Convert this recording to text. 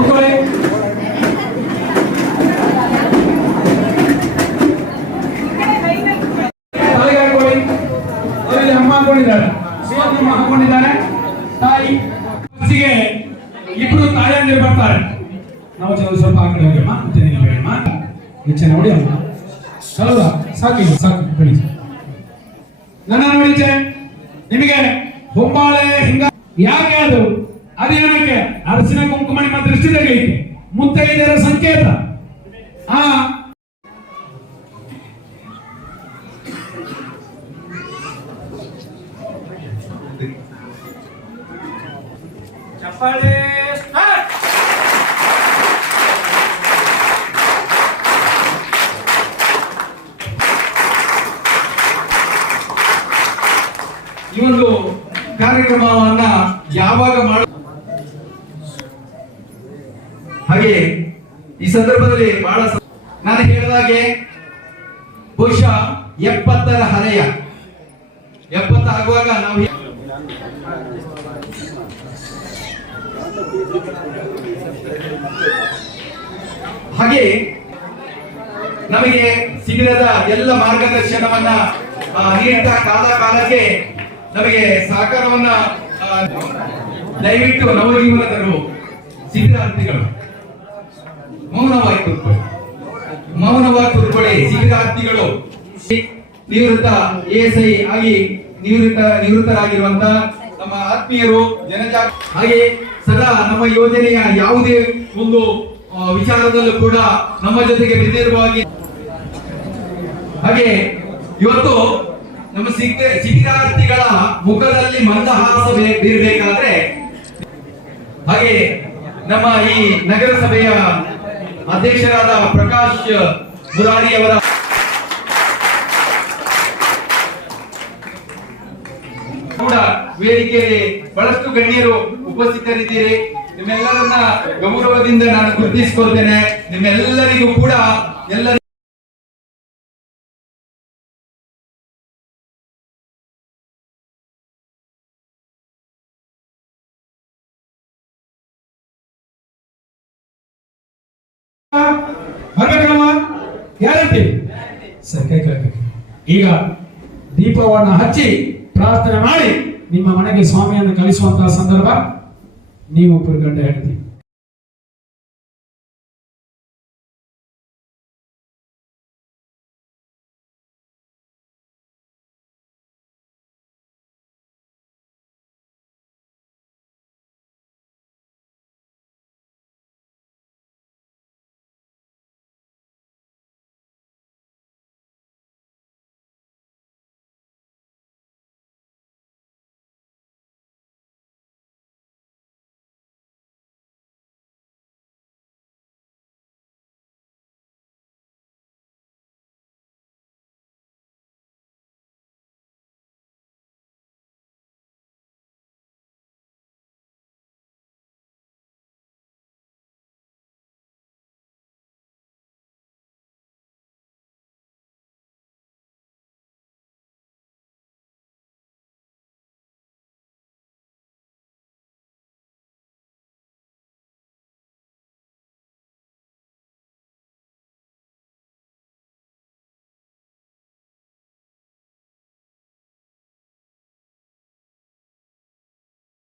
ಕೂತ್ಕೊಳ್ಳಿ. ತಲೆಗೆ ಹಾಕೊಳ್ಳಿ. ಅವರಿಗೆ ಅಮ್ಮ ಹಾಕೊಂಡಿದ್ದಾರೆ, ಶಿವಮ್ಮ ಹಾಕೊಂಡಿದ್ದಾರೆ. ತಾಯಿ ಬಸ್ಸಿಗೆ ಇಬ್ರು ತಾಯಂದಿರು ಬರ್ತಾರೆ. ನಾವು ಸ್ವಲ್ಪ ಆ ಕಡೆ ಹೋಗಮ್ಮ, ಬೇಡಮ್ಮ, ಈಚೆ ನೋಡಿ ಅಮ್ಮ. ಹೌದಾ? ಸಾಕು ಸಾಕು ಬನ್ನಿ. ನನ್ನ ನೋಡಿ ನಿಮಗೆ ಹೊಂಬಾಳೆ ಹಿಂಗ ಯಾಕೆ ಅದು ಅದೇನಕ್ಕೆ ಅರಸಿನ ಕುಂಕುಮ ನಿಮ್ಮ ದೃಷ್ಟಿ ತೆಗೆಯಿತು, ಮುತ್ತೈದರ ಸಂಕೇತ. ಆ ಚಪ್ಪಾಳೆ ಈ ಒಂದು ಕಾರ್ಯಕ್ರಮವನ್ನ ಯಾವಾಗ ಮಾಡ ಹಾಗೆ ಈ ಸಂದರ್ಭದಲ್ಲಿ ಬಹಳ ನಾನು ಹೇಳಿದಾಗೆ ಬಹುಶಃ 70ರ ಹರೆಯ 70 ಆಗುವಾಗ ನಾವು ಹಾಗೆ ನಮಗೆ ಶಿಬಿರದ ಎಲ್ಲ ಮಾರ್ಗದರ್ಶನವನ್ನ ನೀಡುತ್ತಾ ಕಾಲಕ್ಕೆ ನಮಗೆ ಸಹಕಾರವನ್ನ ದಯವಿಟ್ಟು ನವಜೀವನದರು ಶಿಬಿರಾರ್ಥಿಗಳು ಮೌನವಾಗಿ ಕೂತ್ಕೊಳ್ಳಿ. ಶಿಬಿರಾರ್ಥಿಗಳು ನಿವೃತ್ತ ASI ಆಗಿ ನಿವೃತ್ತರಾಗಿರುವಂತ ನಮ್ಮ ಆತ್ಮೀಯರು ಹಾಗೆ ಸದಾ ನಮ್ಮ ಯೋಜನೆಯ ಯಾವುದೇ ಒಂದು ವಿಚಾರದಲ್ಲೂ ಕೂಡ ನಮ್ಮ ಜೊತೆಗೆ ಬೆನ್ನೆಲುಬಾಗಿ ಹಾಗೆ ಇವತ್ತು ನಮ್ಮ ಶಿಬಿರಾರ್ಥಿಗಳ ಮುಖದಲ್ಲಿ ಮಂದಹಾಸ ಬೀರಬೇಕಾದ್ರೆ ಹಾಗೆ ನಮ್ಮ ಈ ನಗರಸಭೆಯ ಅಧ್ಯಕ್ಷರಾದ ಪ್ರಕಾಶ್ ಮುರಾರಿ ಅವರ ಕೂಡ ವೇದಿಕೆಯಲ್ಲಿ ಬಹಳಷ್ಟು ಗಣ್ಯರು ಉಪಸ್ಥಿತರಿದ್ದೀರಿ. ನಿಮ್ಮೆಲ್ಲರನ್ನ ಗೌರವದಿಂದ ನಾನು ಗುರುತಿಸಿಕೊಳ್ತೇನೆ. ನಿಮ್ಮೆಲ್ಲರಿಗೂ ಕೂಡ ಎಲ್ಲ ಗ್ಯಾರಂಟಿ ಸರ್. ಕೈ ಕೆಳಗೆ ಈಗ ದೀಪವನ್ನ ಹಚ್ಚಿ ಪ್ರಾರ್ಥನೆ ಮಾಡಿ ನಿಮ್ಮ ಮನೆಗೆ ಸ್ವಾಮಿಯನ್ನು ಕಳಿಸುವಂತಹ ಸಂದರ್ಭ. ನೀವು ಪುರುಗಡ್ಡೆ ಹೇಳ್ತೀವಿ.